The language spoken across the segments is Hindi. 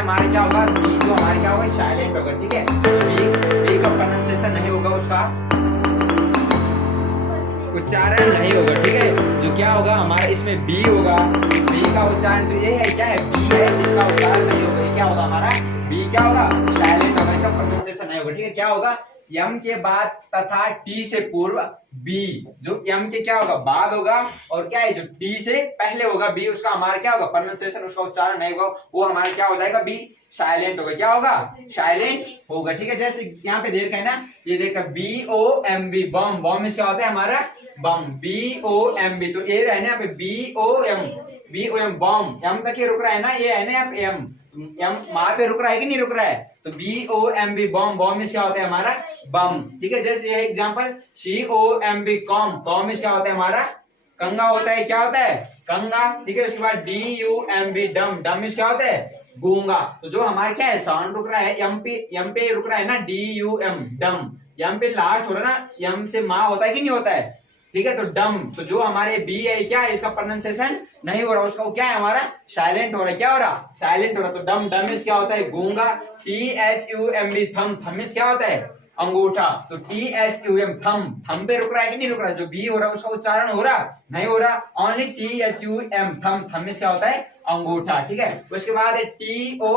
हमारा क्या होगा, बी जो हमारा क्या होगा, साइलेंट होगा। ठीक है, बी का प्रोनाउंसिएशन नहीं होगा, उसका उच्चारण नहीं होगा। ठीक है, जो क्या होगा हमारा इसमें बी होगा, बी का उच्चारण तो ये है, क्या है, बी है, इसका उच्चारण नहीं होगा। ये क्या होगा हमारा, बी क्या होगा, साइलेंट होगा, इसका प्रोनाउंसिएशन नहीं होगा। ठीक है, क्या होगा, यम के बाद तथा टी से पूर्व बी, जो यम के क्या होगा बाद होगा, और क्या है जो टी से पहले होगा बी, उसका हमारा क्या होगा, प्रोनाउंसिएशन, उसका उच्चारण नहीं होगा, वो हमारा क्या हो जाएगा, बी साइलेंट होगा। क्या होगा, साइलेंट होगा। ठीक है, जैसे यहाँ पे देख है ना, ये देखा B O M B, bomb, bomb इसका होता है हमारा bomb, B O M B, तो ये है ना यहाँ पे B O M, B O M, bomb, M तक ये रुक रहा है ना, ये है ना यहाँ पे एम, एम वहां पे रुक रहा है कि नहीं रुक रहा है, तो B O M B, bomb, बम में क्या होता है हमारा बम। ठीक है, जैसे ये example C O M B, comb, comb में क्या होता है हमारा कंगा होता है, क्या होता है कंगा। ठीक है, उसके बाद डी यू एम बी, डम, डम में क्या होता है गूंगा। तो जो हमारा क्या है साउंड रुक रहा है एम पे रुक रहा है ना, डी यू एम, डम, एम पे लास्ट हो रहा है ना, एम से माँ होता है कि नहीं होता है। ठीक है, तो डम, तो जो हमारे बी है क्या है, इसका प्रोनाउंसिएशन नहीं हो रहा, उसका वो क्या है हमारा साइलेंट हो रहा है। क्या हो रहा, साइलेंट हो रहा। तो डम, डम में क्या होता है गूंगा। T H U M B, thumb, thumb में क्या होता है अंगूठा, तो T H U M, thumb, थम पे रुक रहा है कि नहीं रुक रहा, जो बी हो रहा है उसका उच्चारण हो रहा नहीं हो रहा, only T H U M, thumb, thumb में क्या होता है अंगूठा। ठीक है, उसके बाद T O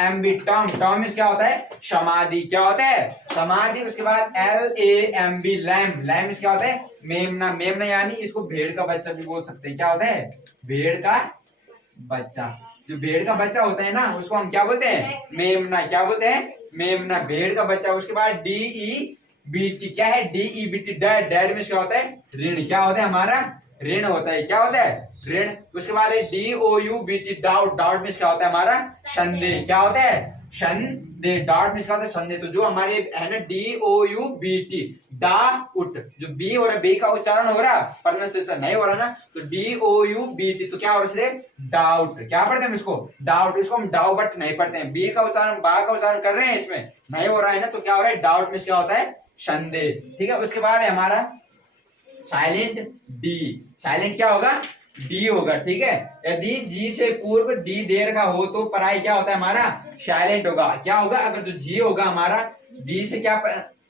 M B, tomb, tomb में क्या होता है समाधि, क्या होता है समाधि। उसके बाद L A M B, lamb, lamb में क्या होता है मेमना, मेमना यानी इसको भेड़ का बच्चा भी बोल सकते हैं। क्या होता है भेड़ का बच्चा, जो भेड़ का बच्चा होता है ना उसको हम क्या बोलते हैं मेमना, क्या बोलते हैं मेमना, भेड़ का बच्चा। उसके बाद डी ई बी टी, क्या है D E B T, debt, debt में क्या होता है ऋण, क्या होता है हमारा ऋण होता है, क्या होता है ऋण। उसके बाद D O U B T, doubt, doubt में क्या होता है हमारा संदेह, क्या होता है संदेह, डाउट में क्या होता है संदेह। तो जो हमारे है ना D O U B T, doubt, जो बी हो रहा, बी का उच्चारण हो रहा, प्रोनाउंसिएशन नहीं हो रहा ना, तो D O U B T, तो क्या हो रहा है डाउट, क्या पढ़ते हैं हम इसको डाउट, इसको हम डाउ बट नहीं पढ़ते हैं, बी का उच्चारण बा का उच्चारण कर रहे हैं, इसमें नहीं हो रहा है ना, तो क्या हो रहा है डाउट में क्या होता है संदेह। ठीक है, उसके बाद है हमारा साइलेंट डी, साइलेंट क्या होगा डी होगा। ठीक है, यदि जी से पूर्व डी देर का हो तो पराई क्या होता है हमारा साइलेंट होगा। क्या होगा, अगर जो जी होगा हमारा डी से क्या,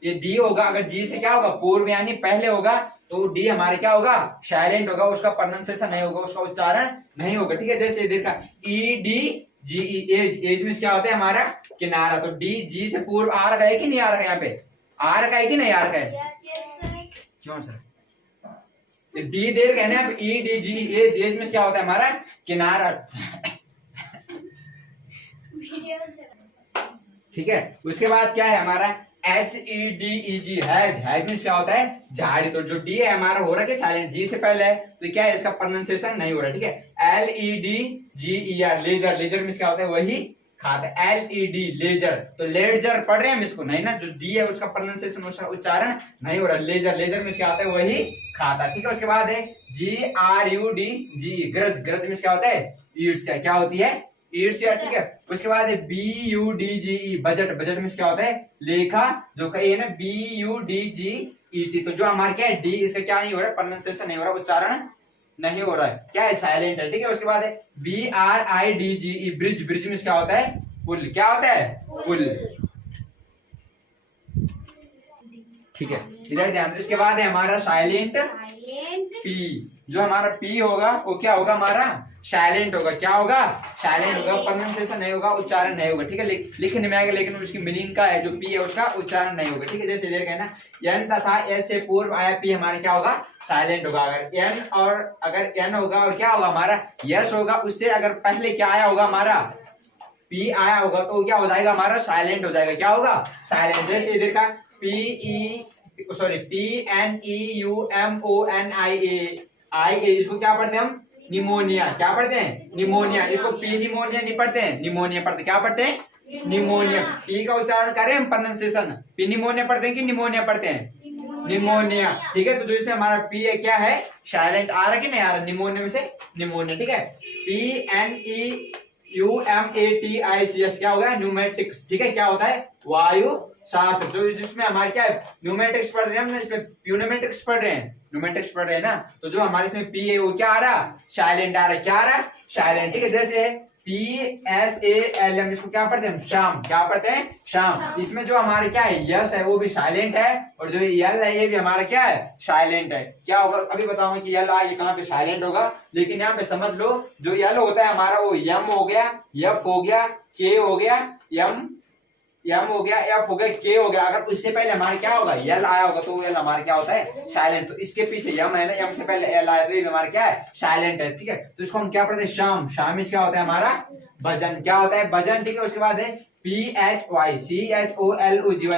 ये डी होगा, अगर जी से क्या होगा पूर्व यानी पहले होगा, तो डी हमारे क्या होगा साइलेंट होगा, उसका प्रोनाउंसिएशन नहीं होगा, उसका उच्चारण नहीं होगा। ठीक है, जैसे देखा ई डी जी ई, एज, एज में क्या होता है हमारा किनारा, तो डी जी से पूर्व आ रहा है कि नहीं आ रहा है, यहाँ पे आ रहा है कि नहीं आ रहा है, क्यों सर डी देर कहने आप E D G, edge, edge में क्या होता है हमारा किनारा। ठीक है, उसके बाद क्या है हमारा H E D G hedge, hedge, हैज में क्या होता है झाड़ी, तो जो डी है हमारा हो रहा है कि साइलेंट, जी से पहले है तो क्या है इसका प्रोनाउंसिएशन नहीं हो रहा। ठीक है, L E D G E R, ledger, ledger में क्या होता है वही खाता, एल ई डी लेजर, तो लेजर पढ़ रहे हैं हम इसको नहीं ना, जो डी है उसका प्रोनाउंसिएशन उसका उच्चारण नहीं हो रहा, लेजर, लेजर में क्या होता है वही खाता। ठीक है, उसके बाद है G R U D G, grudge, grudge में क्या होता है ईर्ष्या, क्या होती है ईर्ष्या। ठीक है, उसके बाद है B U D G E, budget, budget में क्या होता है लेखा, जो कही है ना B U D G E T, तो जो हमारे क्या है डी, इसका क्या नहीं हो रहा है प्रोनाउंसिएशन नहीं हो रहा, उच्चारण नहीं हो रहा है, क्या है साइलेंट है। ठीक है, उसके बाद है B R I D G E, bridge, bridge में क्या होता है पुल, क्या होता है पुल। ठीक है, इधर ध्यान दो। इसके बाद है हमारा साइलेंट पी, जो हमारा पी होगा वो क्या होगा हमारा साइलेंट होगा, क्या होगा साइलेंट होगा, प्रोनाउंसिएशन नहीं होगा, उच्चारण नहीं होगा। ठीक है, लिखने में आएगा लेकिन उसकी मीनिंग का है, जो पी है उसका उच्चारण नहीं होगा। ठीक है, जैसे इधर कहना एन तथा एस से पूर्व आया पी हमारा क्या होगा साइलेंट होगा, अगर एन और अगर एन होगा और क्या होगा हमारा यस होगा, उससे अगर पहले क्या आया होगा हमारा पी आया होगा, तो क्या हो जाएगा हमारा साइलेंट हो जाएगा, क्या होगा साइलेंट। जैसे इधर का P E sorry P N E U M O N I A, I A, इसको क्या पढ़ते हैं हम निमोनिया, क्या पढ़ते हैं निमोनिया, इसको पी निमोनिया नहीं पढ़ते हैं, निमोनिया पढ़ते, क्या पढ़ते हैं निमोनिया, पी का उच्चारण करें हम प्रोनाउंसिएशन, पी निमोनिया पढ़ते हैं कि निमोनिया पढ़ते हैं निमोनिया। ठीक है, तो जो इसमें हमारा पी है क्या है साइलेंट आ रहा कि नहीं आ रहा, निमोनिया में से निमोनिया। ठीक है, P N E U M A T I C S क्या होगा न्यूमेटिक्स। ठीक है, क्या होता है वायु शास्त्र, जो जिसमें हमारे क्या है न्यूमेटिक्स पढ़ रहे हैं हम, इसमें प्यूनेमेटिक्स पढ़ रहे हैं, न्यूमेटिक्स पढ़ रहे हैं ना, तो जो हमारे इसमें पी है वो क्या आ रहा साइलेंट आ रहा है, क्या आ रहा साइलेंट। ठीक है, जैसे PSALM, इसको क्या पढ़ते हैं शाम, क्या पढ़ते हैं शाम। इसमें जो हमारे क्या है यस है वो भी साइलेंट है, और जो यल है ये भी हमारा क्या है साइलेंट है। क्या होगा अभी बताऊंगा कि यल ये कहाँ पे साइलेंट होगा, लेकिन यहाँ पे समझ लो जो यल होता है हमारा वो यम हो गया, यफ हो गया, के हो गया, यम हो गया, एफ हो गया, के हो गया। अगर उससे पहले हमारे क्या होगा यल आया होगा तो यल हमारा क्या होता है साइलेंट। तो इसके पीछे यम है ना, यम से पहले एल आया तो ये हमारा क्या है साइलेंट है, ठीक है। तो इसको हम क्या पढ़ते हैं शाम, शाम क्या होता है हमारा भजन, क्या होता है भजन, ठीक है। उसके बाद है PHYCHOLOGY,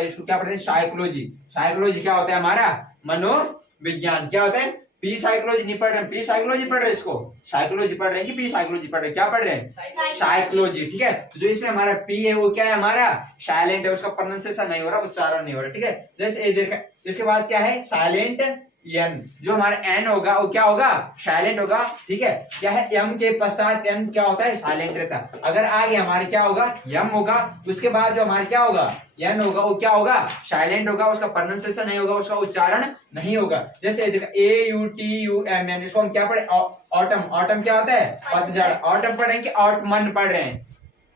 इसको क्या पढ़ते हैं साइकोलॉजी, साइकोलॉजी क्या होता है हमारा मनोविज्ञान, क्या होता है पी साइकोलॉजी नहीं पढ़ रहे हैं, पी साइकोलॉजी पढ़ रहे हैं, इसको साइकोलॉजी पढ़ रहे हैं कि पी साइकोलॉजी पढ़ रहे हैं, क्या पढ़ रहे हैं साइकोलॉजी, ठीक है। तो जो इसमें हमारा पी है वो क्या है हमारा साइलेंट है, उसका प्रोनाउंसिएशन नहीं हो रहा, उच्चारण नहीं हो रहा, ठीक है। जैसे ये देखा, इसके बाद क्या है साइलेंट एन, जो हमारा एन होगा वो क्या होगा साइलेंट होगा, ठीक है। क्या है एम के पश्चात एन क्या होता है साइलेंट रहता है। अगर आगे हमारे क्या होगा यम होगा, उसके बाद जो हमारे क्या होगा एन होगा वो क्या होगा साइलेंट होगा, उसका प्रोनाउंसिएशन नहीं होगा, उसका उच्चारण नहीं होगा। जैसे AUTUMN, इसको हम क्या पढ़े ऑटम, ऑटम क्या होता है पतझड़, ऑटम पढ़ रहे हैं कि ऑटमन पढ़ रहे हैं,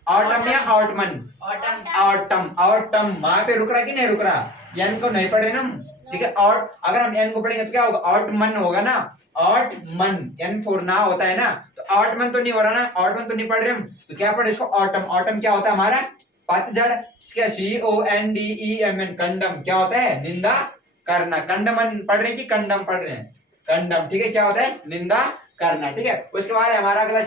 ऑटम या ऑटमन, ऑटम, ऑटम वहां पे रुक रहा कि नहीं रुक रहा, एन को नहीं पढ़ रहे ना हम, ठीक है। और अगर हम एन को पढ़ेंगे तो क्या होगा ऑटमन होगा ना, ऑटमन, एन फोर ना होता है ना, तो ऑटमन तो नहीं हो रहा ना, ऑटमन तो नहीं पढ़ रहे हम, तो क्या पढ़े इसको ऑटम, ऑटम क्या होता है हमारा पतझड़। इसका CONDEMN कंडम क्या होता है निंदा करना, कंडमन पढ़ रहे हैं कि कंडम पढ़ रहे हैं कंडम, ठीक है, क्या होता है निंदा करना, ठीक है। उसके बाद हमारा अगला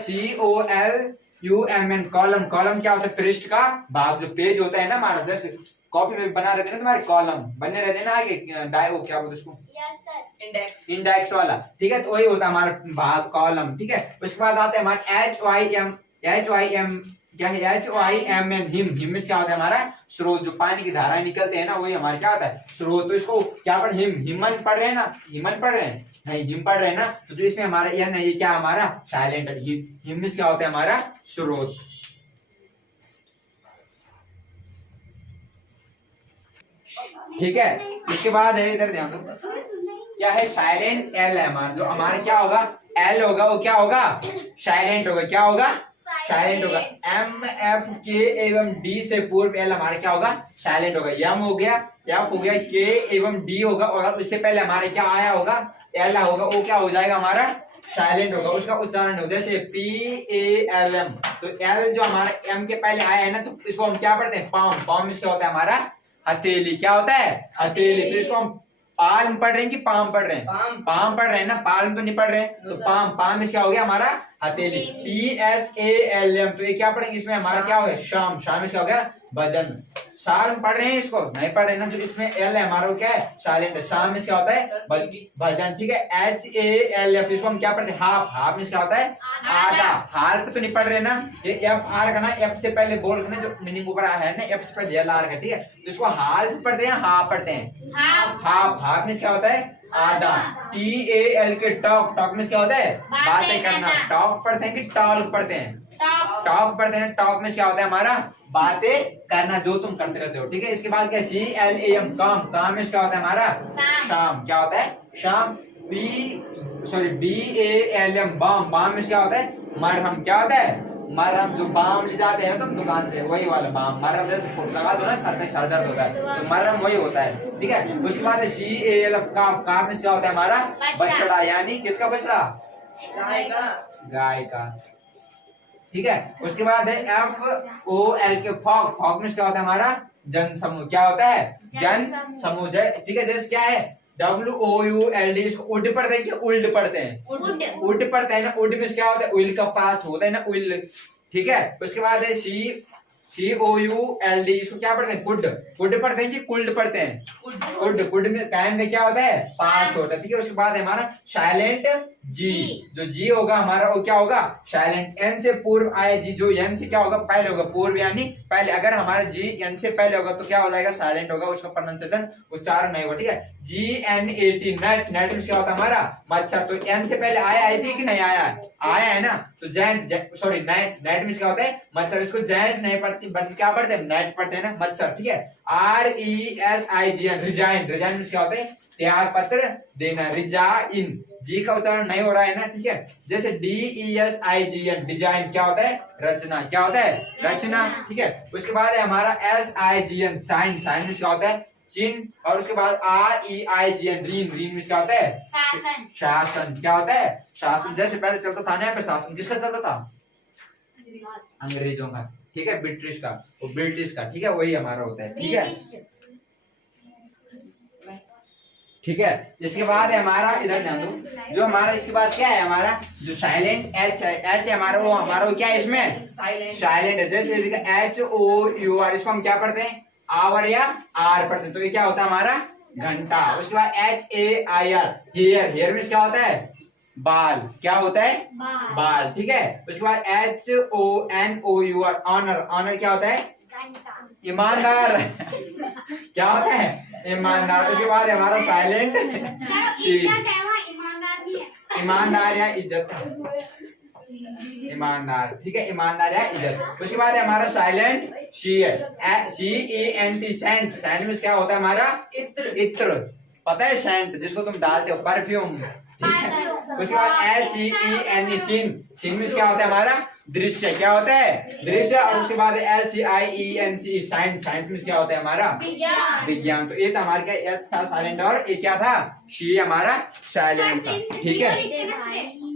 COLUMN कॉलम, कॉलम क्या होता है पृष्ठ का भाग, जो पेज होता है ना हमारा, जैसे कॉपी में बना रहते हैं ना तुम्हारे कॉलम बने रहते हैं ना आगे वो क्या बोलते उसको इंडेक्स, इंडेक्स वाला, ठीक है। तो वही होता है हमारा भाग कॉलम, ठीक है। उसके बाद आता है हमारा HYM, क्या है HYMN हिम, हिम में क्या होता है हमारा स्रोत, जो पानी की धाराएं निकलते हैं ना वही हमारा क्या होता है स्रोत। तो इसको क्या पढ़ हिमन पढ़ रहे हैं ना, हिमन पढ़ रहे हैं नहीं हिम पढ़ रहे हैं ना, तो जो इसमें हमारा यह नहीं क्या हमारा साइलेंट है, हिम में क्या होता है हमारा स्रोत, ठीक है। इसके बाद है इधर ध्यान दो क्या है साइलेंट एल है हमारा, जो हमारे क्या होगा एल होगा वो क्या होगा साइलेंट होगा, क्या होगा साइलेंट होगा। MFK एवं D से पूर्व एल हमारे क्या होगा साइलेंट होगा, यम हो गया, एफ हो गया, के एवं डी होगा, और उससे पहले हमारे क्या आया होगा एल होगा वो क्या हो जाएगा हमारा साइलेंट होगा, उसका उच्चारण होगा। जैसे PALM, तो एल जो हमारा एम के पहले आया है ना, तो इसको हम क्या पढ़ते हैं पाम, पाम क्या होता है हमारा हथेली, क्या होता है हथेली। तो इसको हम पाल्म पढ़ रहे हैं कि पाम पढ़ रहे हैं पाम पढ़ रहे हैं ना, पाल्म तो नहीं पढ़ रहे हैं, तो पाम, पाम में क्या हो गया हमारा हथेली। PSALM, तो ये क्या पढ़ेंगे इसमें हमारा क्या हो गया शाम, शाम में क्या हो गया भजन, शाम पढ़ रहे हैं इसको नहीं पढ़ रहे ना, जो इसमें एल है हमारा वो क्या है साइलेंट है, शाम में क्या होता है भजन, ठीक है। HALF, इसको हम क्या पढ़ते हैं हाफ, हाफ में क्या होता है आधा, हाल पे तो नहीं पढ़ रहे ना, ये एफ आर का ना, एफ से पहले बोल ना जो मीनिंग ऊपर आया है ना, एफ से पहले एल आर का, ठीक है। तो इसको हाल पे पढ़ते हैं हाफ पढ़ते हैं हाफ, हाफ में क्या होता है आधा। TAL के टॉक, टॉक में क्या होता है बातें करना, टॉक पढ़ते हैं कि टॉक पढ़ते हैं टॉक पढ़ते हैं, टॉक में क्या होता है हमारा बातें करना जो तुम करते रहते हो, ठीक है। इसके बाद क्या CLAM काम, काम में क्या होता है हमारा शाम, क्या होता है शाम। BALM बाम, बाम में क्या होता है मरहम, क्या होता है मरहम, जो बाम ले जाते हैं ना तुम दुकान से वही वाला बाम, मरहम जैसे लगा दो ना सर में सर दर्द होता है तो मरहम वही होता है, ठीक है। उसके बाद CALF काफ, काफ में क्या होता है हमारा बछड़ा, यानी किसका बछड़ा गाय का, ठीक है। उसके बाद है FOL के फॉग, फॉग में क्या होता है हमारा जन समूह, क्या होता है जन समूह, ठीक है। जैसे क्या है WOULD, इसको उड पढ़ते हैं कि उल्ड पढ़ते हैं उड पढ़ते हैं ना, उड में क्या होता है उल का पास्ट होता है ना उल, ठीक है। उसके बाद है COULD, इसको क्या पढ़ते हैं कुड, कुड पढ़ते हैं कि कुल्ड पढ़ते हैं कुड, कुड में कायम में क्या होता है पास्ट होता है, ठीक है। उसके बाद है हमारा साइलेंट जी, जो जी होगा हमारा वो क्या होगा साइलेंट। एन से पूर्व आए जी, जो एन से क्या होगा पहले होगा पूर्व यानी पहले, अगर हमारा जी एन से पहले होगा तो क्या हो जाएगा साइलेंट होगा, उसका प्रोनाउंसिएशन उच्चारण नहीं होगा, ठीक है। GNAT नेट, नेट में क्या होता है हमारा मच्छर, तो एन से पहले आया है जी कि नहीं आया है ना, तो जैंट सॉरी नाइट, नाइट में क्या होता है मच्छर, इसको जैंट नहीं पढ़ते बल्कि क्या पढ़ते हैं नेट पढ़ते हैं ना मच्छर, ठीक है। RESIGN रिजाइन, रिजाइन में क्या होता है त्याग पत्र देना, रिजाइन, जी का उच्चारण नहीं हो रहा है ना, ठीक है। जैसे DESIGN, डिजाइन क्या होता है, रचना, क्या होता है, रचना, ठीक है। उसके बाद है हमारा SIGN, साइन, साइन में क्या होता है, चिन्ह। और उसके बाद REIGN, रीन, रीन में क्या होता है, शासन, शासन, क्या होता है, शासन। जैसे पहले चलता था ना यहाँ पे शासन, किसका चलता था, अंग्रेजों का, ठीक है, ब्रिटिश का, वो ब्रिटिश का, ठीक है, वही हमारा होता है, ठीक है, ठीक है। इसके बाद है हमारा, इधर ध्यान दो, जो हमारा इसके बाद क्या है, हमारा जो साइलेंट एच है, एच है हमारा, वो हमारा वो क्या है इसमें, साइलेंट है। जैसे HOUR, इसको हम क्या पढ़ते हैं, आवर या आर पढ़ते हैं, तो ये क्या होता है हमारा, घंटा। उसके बाद HAIR, हेयर, हेयर में क्या होता है, बाल, क्या होता है, बाल, ठीक है। उसके बाद HONOUR, ऑनर, ऑनर क्या होता है, ईमानदार क्या होता है, ईमानदार। उसके बाद हमारा साइलेंट ईमानदार या इज्जत, ईमानदार, ठीक है, ईमानदार या इज्जत। उसके बाद हमारा साइलेंट शी है, CENT, सेंट, सेंट में क्या होता है हमारा, इत्र, इत्र, पता है, सेंट जिसको तुम डालते हो, परफ्यूम, ठीक है। उसके बाद SCENE, सीन, सीन में क्या होता है हमारा, दृश्य, क्या होता है, दृश्य। और उसके बाद SCIENCE, साइंस, साइंस में क्या होता है हमारा, विज्ञान। तो ये था हमारे क्या, एच था साइलेंट और ये क्या था, शी हमारा साइलेंट था, ठीक है।